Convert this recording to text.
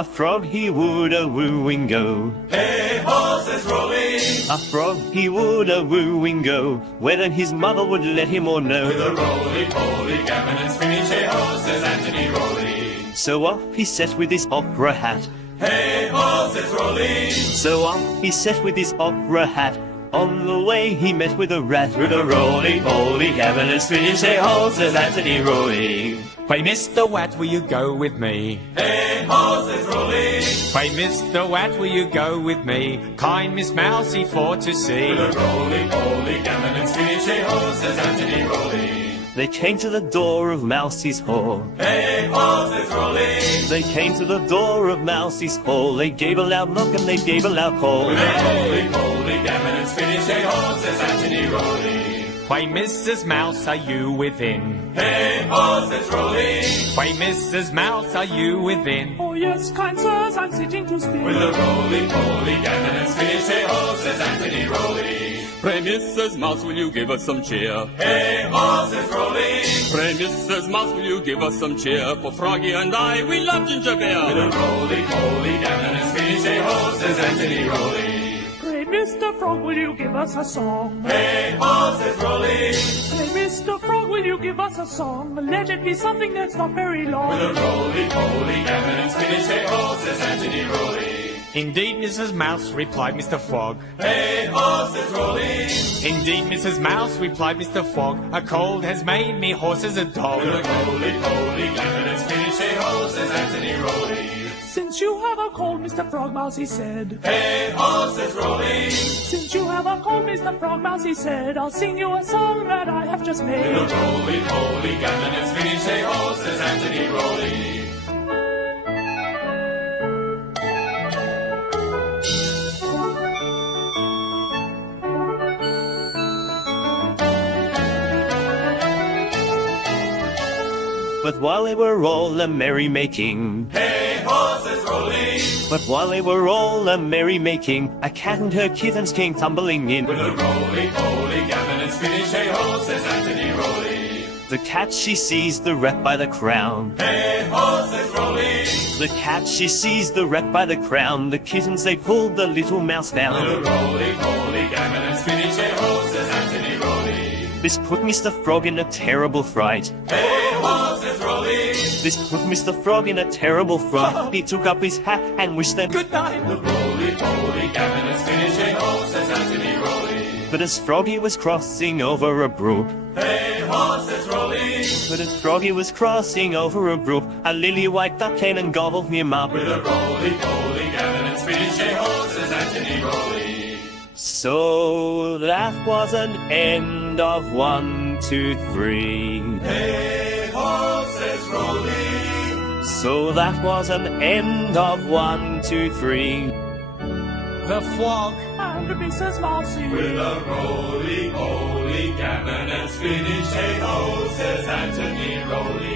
A frog he would a wooing go. Hey ho, says Rolly. A frog he would a wooing go, whether his mother would let him or no. With a roly-poly, gammon and spinach, hey ho, says Anthony Rolly. So off he set with his opera hat. Hey ho, says Rolly. So off he set with his opera hat. On the way he met with a rat. With a roly-poly, gammon and spinach, hey ho, says Anthony Rolly. Why, Mr. Wat, will you go with me? Hey ho, says Rolly. Why, Mr. Wat, will you go with me? Kind Miss Mousie for to see. With a roly-poly, gammon and spinach, hey ho, says Anthony Rolly. They came to the door of Mousie's hall. Hey ho, says Rolly. They came to the door of Mousie's hall. They gave a loud knock and they gave a loud call. With a roly-poly, gammon and spinach, hey ho, says Anthony Rolly. Why, Mrs. Mouse, are you within? Hey ho, says Rolly. Why, Mrs. Mouse, are you within? Oh yes, kind sirs, I'm sitting to spin. With a roly-poly, gammon and spinach, hey ho, says Anthony Rolly. Pray, Mrs. Mouse, will you give us some cheer? Hey ho, says Rolly. Pray, Mrs. Mouse, will you give us some cheer? For Froggy and I, we love ginger With beer. a roly-poly, gammon and spinach, hey ho, says Anthony Rolly. Pray, Mr. Frog, will you give us a song? Hey ho, says Rolly. Pray, Mr. Frog, will you give us a song? Let it be something that's not very With long. a roly-poly, gammon and spinach, hey ho, says Anthony Rolly. Indeed, Mrs. Mouse, replied Mr. Frog. Hey ho, says Rolly. Indeed, Mrs. Mouse, replied Mr. Frog. A cold has made me hoarse as a dog. With a roly-poly, gammon and spinach, hey ho, says Anthony Rolly. Since you have a cold, Mr. Frog Mouse, he said. Hey ho, says Rolly. Since you have a cold, Mr. Frog Mouse, he said, I'll sing you a song that I have just With made. a roly-poly, gammon and spinach, hey ho, says Anthony Rolly. But while they were all a merry-making, Hey ho, says Rolly. but while they were all a merry-making, a cat and her kittens came tumbling in. With a roly-poly, gammon and spinach, hey ho, says Anthony Rolly. The cat she seized the rat by the crown. Hey ho, says Rolly. The cat she seized the rat by the crown. The kittens they pulled the little mouse With a down. roly-poly, gammon and spinach, hey ho, says Anthony Rolly. This put Mr. Frog in a terrible fright. Hey ho, says Rolly. This put Mr. Frog in a terrible fright. He took up his hat and wished them Good night. The roly-poly, gammon and spinach, hey ho, says Anthony Rolly. But as Froggy was crossing over a brook, Hey ho, says Rolly. but as Froggy was crossing over a brook, a lily-white duck came and gobbled him up. With a roly-poly, gammon and spinach, hey ho, says Anthony Rolly. So that was an end of 1, 2, 3. Hey ho, says Rolly. So that was an end of 1, 2, 3. The Frog. And Mrs. Mousy. With a roly-poly, gammon and spinach, hey ho, says Anthony Rolly.